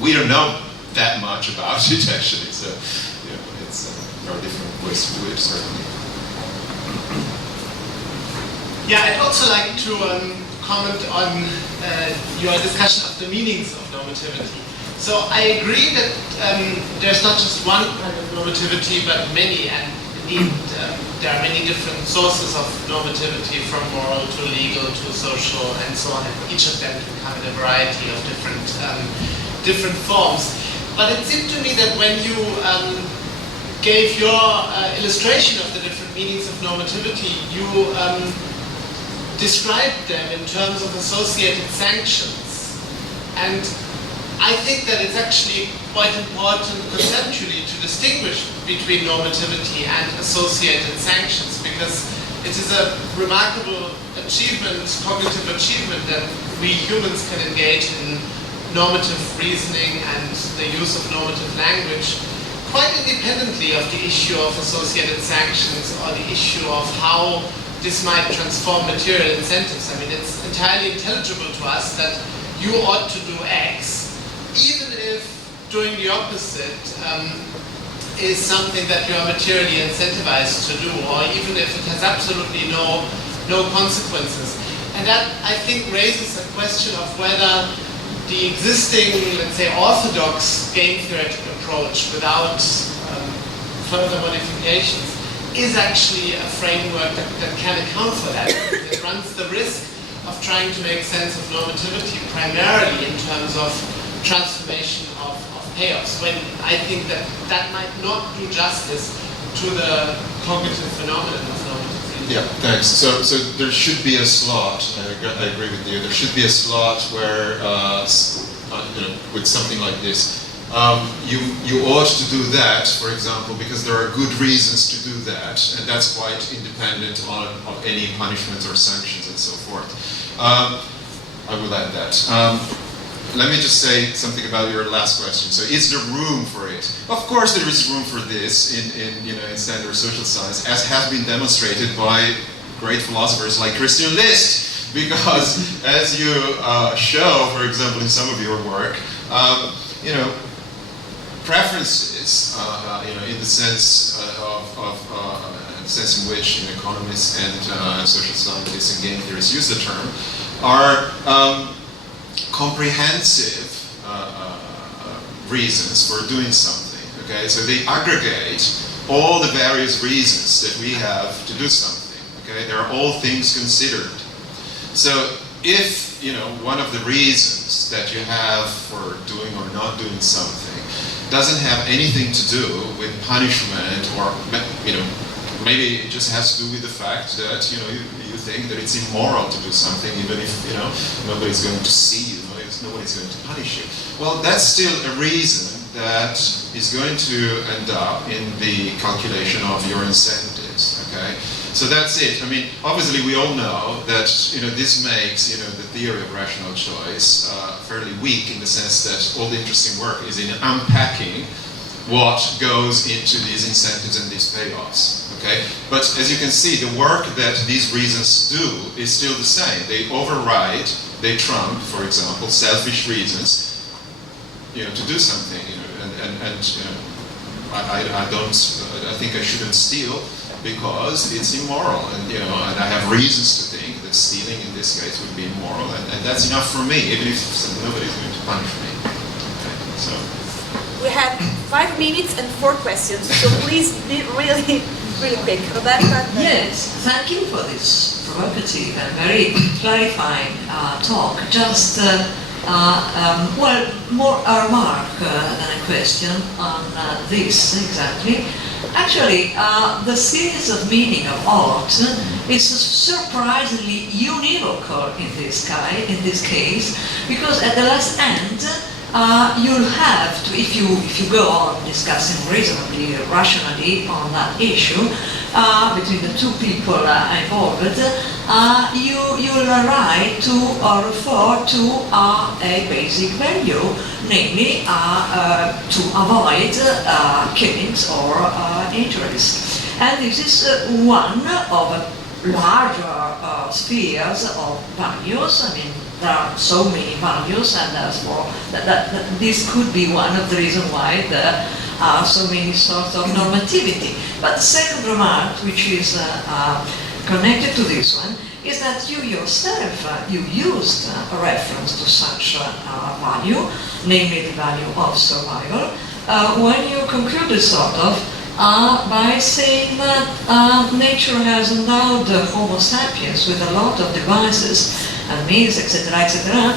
we don't know that much about it actually. So there are different ways to do it, certainly. Yeah, I'd also like to comment on your discussion of the meanings of normativity. So I agree that there's not just one kind of normativity, but many, and indeed there are many different sources of normativity, from moral to legal to social and so on, and each of them can come in a variety of different forms. But it seemed to me that when you gave your illustration of the different meanings of normativity, you described them in terms of associated sanctions. And I think that it's actually quite important conceptually to distinguish between normativity and associated sanctions, because it is a remarkable achievement, cognitive achievement, that we humans can engage in normative reasoning and the use of normative language quite independently of the issue of associated sanctions or the issue of how this might transform material incentives. I mean, it's entirely intelligible to us that you ought to do X, even if doing the opposite is something that you are materially incentivized to do, or even if it has absolutely no consequences. And that, I think, raises a question of whether the existing, let's say, orthodox game theoretic approach without further modifications is actually a framework that can account for that. It runs the risk of trying to make sense of normativity primarily in terms of transformation of payoffs, when I think that might not do justice to the cognitive phenomenon of normative reasoning. Yeah, thanks. So there should be a slot, I agree with you, there should be a slot where, with something like this, you ought to do that, for example, because there are good reasons to do that, and that's quite independent of any punishments or sanctions and so forth. I will add that. Let me just say something about your last question. So, is there room for it? Of course, there is room for this in standard social science, as has been demonstrated by great philosophers like Christian List. Because, as you show, for example, in some of your work, preferences, in the sense the sense in which economists and social scientists and game theorists use the term, are comprehensive reasons for doing something. Okay, so they aggregate all the various reasons that we have to do something. Okay, there are all things considered. So if, one of the reasons that you have for doing or not doing something doesn't have anything to do with punishment, or, maybe it just has to do with the fact that, you think that it's immoral to do something, even if, nobody's going to see you, nobody's going to punish you. Well, that's still a reason that is going to end up in the calculation of your incentives, okay? So that's it. I mean, obviously we all know that, this makes, the theory of rational choice fairly weak, in the sense that all the interesting work is in unpacking what goes into these incentives and these payoffs, okay? But as you can see, the work that these reasons do is still the same. They override, they trump, for example, selfish reasons, to do something, I think I shouldn't steal because it's immoral, and I have reasons to think that stealing in this case would be immoral, and that's enough for me, even if nobody's going to punish me. Okay, so We have 5 minutes and 4 questions, so please be really, really quick. Roberta? Yes, thank you for this provocative and very clarifying talk. Just more a remark than a question on this exactly. Actually, the series of meaning of art is surprisingly univocal in this case, because at the last end, you'll have to, if you go on discussing reasonably, rationally on that issue between the two people involved, you'll arrive to refer to a basic value, namely to avoid killings or injuries. And this is one of larger spheres of values. I mean, there are so many values, and therefore this could be one of the reasons why there are so many sorts of normativity. But the second remark, which is connected to this one, is that you yourself, you used a reference to such value, namely the value of survival, when you concluded sort of by saying that nature has endowed Homo sapiens with a lot of devices and means, etc., etc.,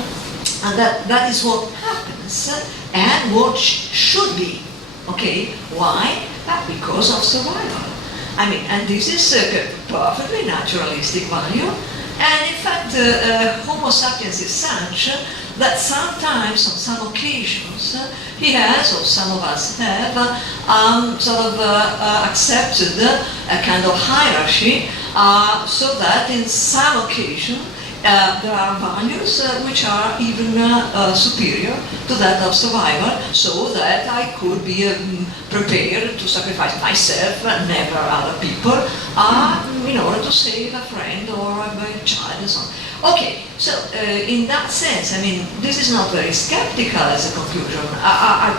and that is what happens and what should be. Okay, why? Because of survival. I mean, and this is a perfectly naturalistic value, and in fact, Homo sapiens is such that sometimes, on some occasions, he has, or some of us have, accepted a kind of hierarchy, so that in some occasion there are values which are even superior to that of survival, so that I could be prepared to sacrifice myself, never other people, in order to save a friend or a child and so on. Okay, so in that sense, I mean, this is not very skeptical as a conclusion. I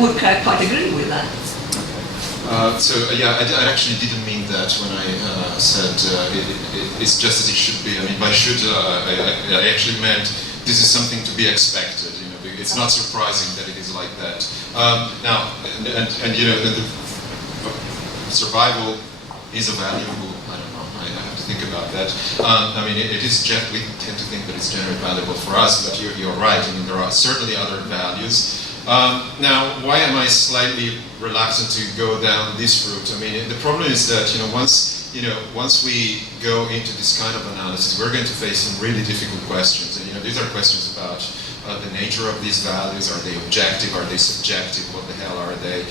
would quite agree with that. I actually didn't mean that when I said it's just as it should be. I mean, by should, I actually meant this is something to be expected. It's not surprising that it is like that. Now, survival is a valuable. I don't know. I have to think about that. I mean, it is. We tend to think that it's generally valuable for us, but you're right. I mean, there are certainly other values. Now, why am I slightly reluctant to go down this route? I mean, the problem is that once we go into this kind of analysis, we're going to face some really difficult questions. And these are questions about the nature of these values. Are they objective? Are they subjective? What the hell are they?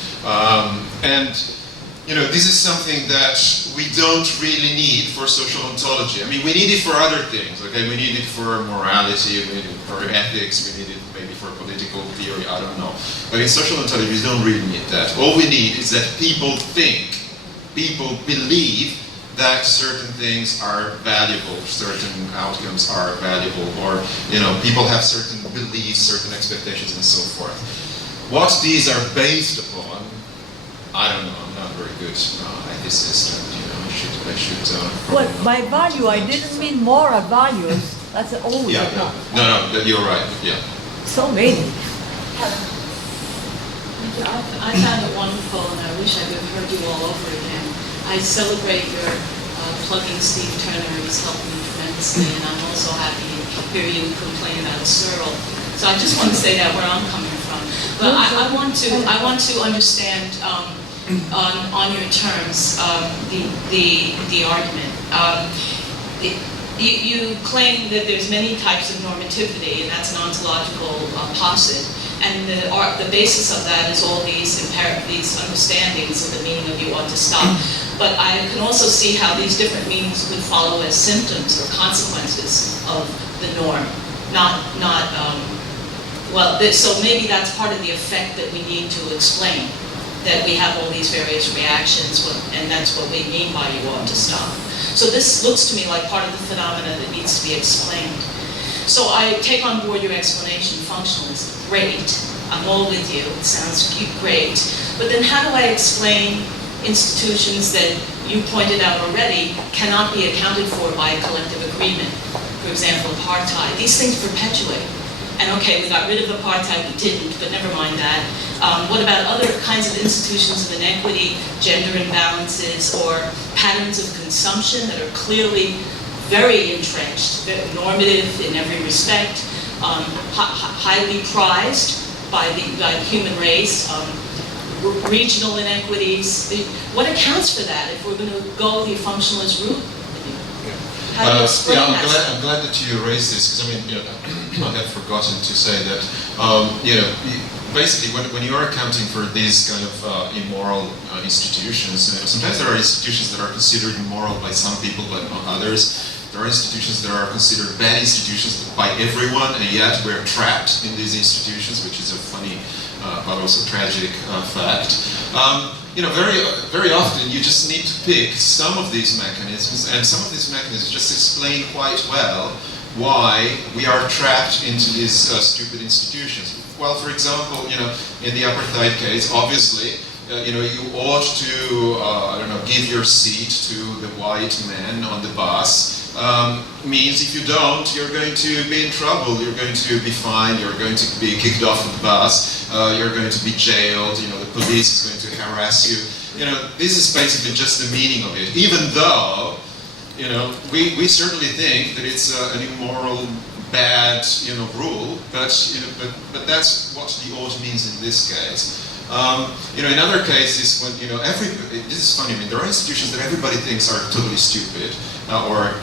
This is something that we don't really need for social ontology. I mean, we need it for other things. Okay, we need it for morality. We need it for ethics. We need it maybe for political theory. I don't know. But in social ontology, we don't really need that. All we need is that people think, people believe that certain things are valuable, certain outcomes are valuable, or people have certain beliefs, certain expectations, and so forth. What these are based upon, I don't know. I'm not very good ethicist, and I should. Well, by value, I didn't mean moral values. That's always a problem. No, you're right. Yeah. So many. I found it wonderful, and I wish I could have heard you all over again. I celebrate your plugging Steve Turner. He's helped me tremendously, and I'm also happy to hear you complain about Searle. So I just want to say that where I'm coming from. But I want to understand on your terms the argument. You claim that there's many types of normativity, and that's an ontological posit. And the basis of that is all these understandings of the meaning of you ought to stop. But I can also see how these different meanings could follow as symptoms or consequences of the norm. So maybe that's part of the effect that we need to explain, that we have all these various reactions, and that's what we mean by you ought to stop. So this looks to me like part of the phenomena that needs to be explained. So I take on board your explanation, functionalism. Great. I'm all with you. It sounds great. But then how do I explain institutions that you pointed out already cannot be accounted for by collective agreement? For example, apartheid. These things perpetuate. And okay, we got rid of apartheid, we didn't, but never mind that. What about other kinds of institutions of inequity, gender imbalances, or patterns of consumption that are clearly very entrenched, very normative in every respect, highly prized by the human race, regional inequities? What accounts for that if we're going to go the functionalist route? How do you explain that? I'm glad that you raised this, because I had forgotten to say that, basically when you are accounting for these kind of immoral institutions, sometimes there are institutions that are considered immoral by some people but not others. There are institutions that are considered bad institutions by everyone, and yet we're trapped in these institutions, which is a funny but also tragic fact. Very often you just need to pick some of these mechanisms, and some of these mechanisms just explain quite well why we are trapped into these stupid institutions. Well, for example, in the apartheid case, obviously, you ought to, give your seat to the white man on the bus. Means if you don't, you're going to be in trouble, you're going to be fined, you're going to be kicked off the bus, you're going to be jailed, the police is going to harass you. This is basically just the meaning of it, even though, we certainly think that it's an immoral, bad, rule, but that's what the ought means in this case. In other cases, when this is funny. There are institutions that everybody thinks are totally stupid or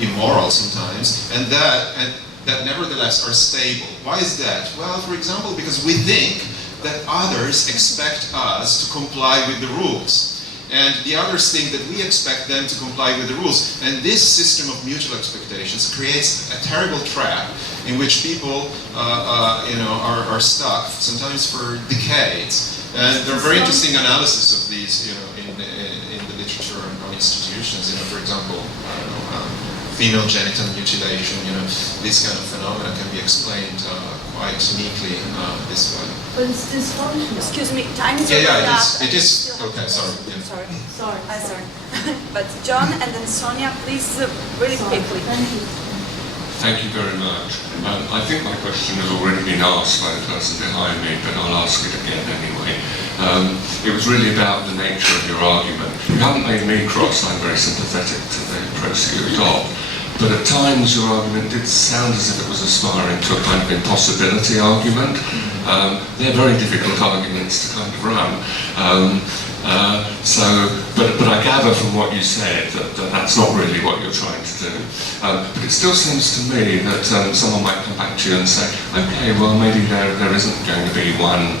immoral sometimes, and that nevertheless are stable. Why is that? Well, for example, because we think that others expect us to comply with the rules, and the others think that we expect them to comply with the rules. And this system of mutual expectations creates a terrible trap in which people are stuck, sometimes for decades. And there are very interesting analysis of these, in the literature on institutions. For example, female genital mutilation. This kind of phenomena can be explained quite neatly this way. But it's dysfunctional. Excuse me, time is It is. Okay, sorry. Yeah. Sorry. But John and then Sonia, please, really quickly. Thank you very much. I think my question has already been asked by the person behind me, but I'll ask it again anyway. It was really about the nature of your argument. You haven't made me cross. I'm very sympathetic to the approach you adopt. But at times your argument did sound as if it was aspiring to a kind of impossibility argument. They're very difficult arguments to kind of run. But I gather from what you said that that's not really what you're trying to do. But it still seems to me that someone might come back to you and say, okay, well maybe there isn't going to be one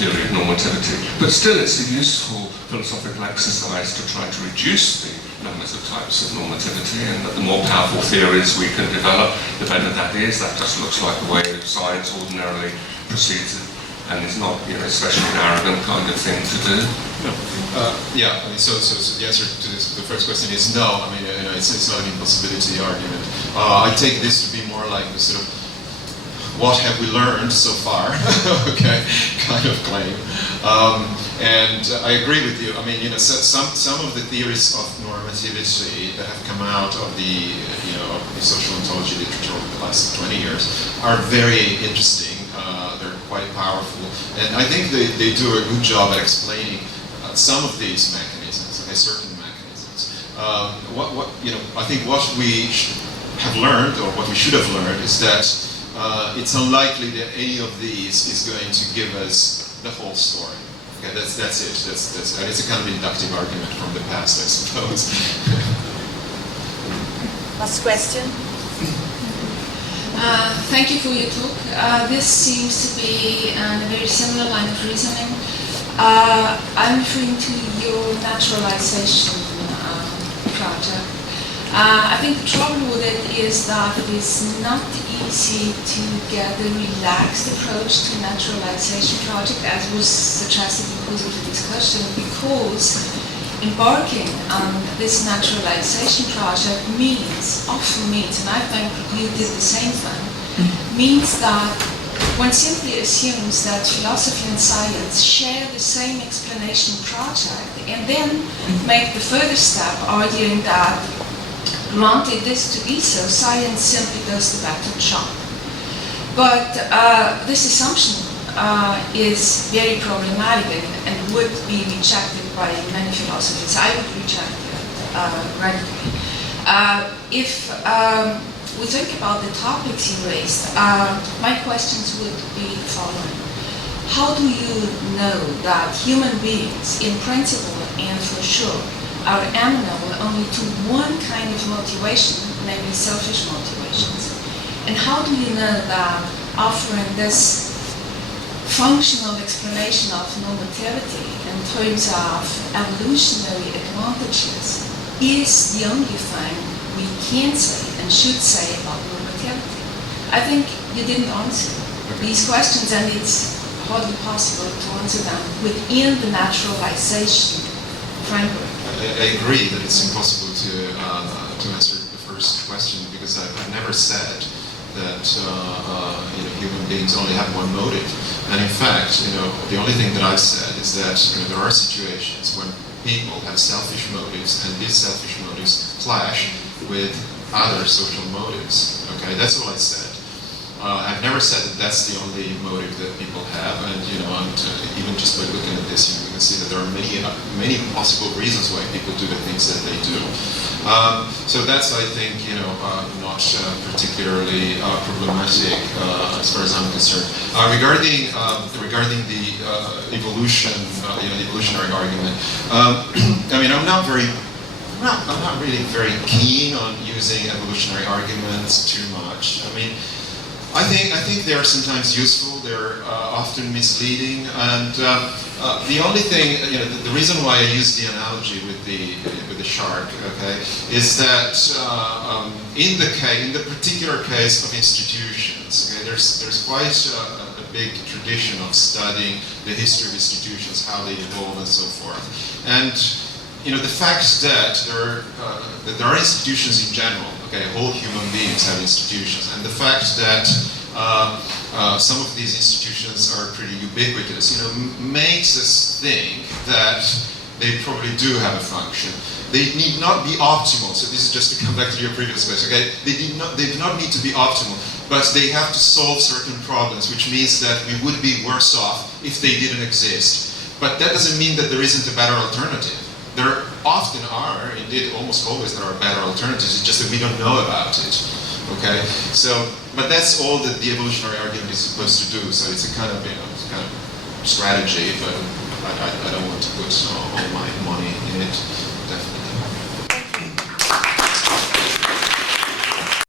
theory of normativity. But still it's a useful philosophical exercise to try to reduce the numbers of types of normativity, and that the more powerful theories we can develop, the better that is. That just looks like the way science ordinarily proceeds, and is not, especially an arrogant kind of thing to do. So the answer to the first question is no. It's not an impossibility argument. I take this to be more like the sort of what have we learned so far, okay, kind of claim. And I agree with you. Some of the theories of normativity that have come out of the social ontology literature over the last 20 years are very interesting. They're quite powerful, and I think they do a good job at explaining some of these mechanisms, certain mechanisms. I think what we have learned, or what we should have learned, is that it's unlikely that any of these is going to give us the whole story. Okay, that's it. And it's a kind of inductive argument from the past, I suppose. Last question. Thank you for your talk. This seems to be a very similar line of reasoning. I'm referring to your naturalization project. I think the trouble with it is that it is not easy to get a relaxed approach to naturalization project, as was suggested in the course of the discussion, because embarking on this naturalization project often means, and I think you did the same thing, means that one simply assumes that philosophy and science share the same explanation project, and then make the further step arguing that, granted this to be so, science simply does the better job. But this assumption is very problematic and would be rejected by many philosophers. I would reject it radically. If we think about the topics you raised, my questions would be the following. How do you know that human beings, in principle and for sure, are amenable only to one kind of motivation, namely selfish motivations? And how do you know that offering this functional explanation of normativity in terms of evolutionary advantages is the only thing we can say and should say about normativity? I think you didn't answer these questions, and it's hardly possible to answer them within the naturalization framework. I agree that it's impossible to answer the first question, because I've never said that human beings only have one motive. And in fact, the only thing that I've said is that there are situations when people have selfish motives, and these selfish motives clash with other social motives. Okay, that's all I said. I've never said that that's the only motive that people have, and even just by looking at this, we can see that there are many possible reasons why people do the things that they do. So that's, I think, not particularly problematic as far as I'm concerned. Regarding the evolution, the evolutionary argument, I'm not really very keen on using evolutionary arguments too much. I think they are sometimes useful. They're often misleading, and the only thing, the reason why I use the analogy with the shark, okay, is that in the particular case of institutions, okay, there's quite a big tradition of studying the history of institutions, how they evolve, and so forth, and the fact that there are institutions in general. Okay, all human beings have institutions, and the fact that some of these institutions are pretty ubiquitous, makes us think that they probably do have a function. They need not be optimal. So this is just to come back to your previous question. Okay, they do not need to be optimal, but they have to solve certain problems, which means that we would be worse off if they didn't exist. But that doesn't mean that there isn't a better alternative. There often are, indeed almost always there are better alternatives, it's just that we don't know about it, okay? So, but that's all that the evolutionary argument is supposed to do, so it's a kind of, strategy, but I don't want to put all my money in it, definitely.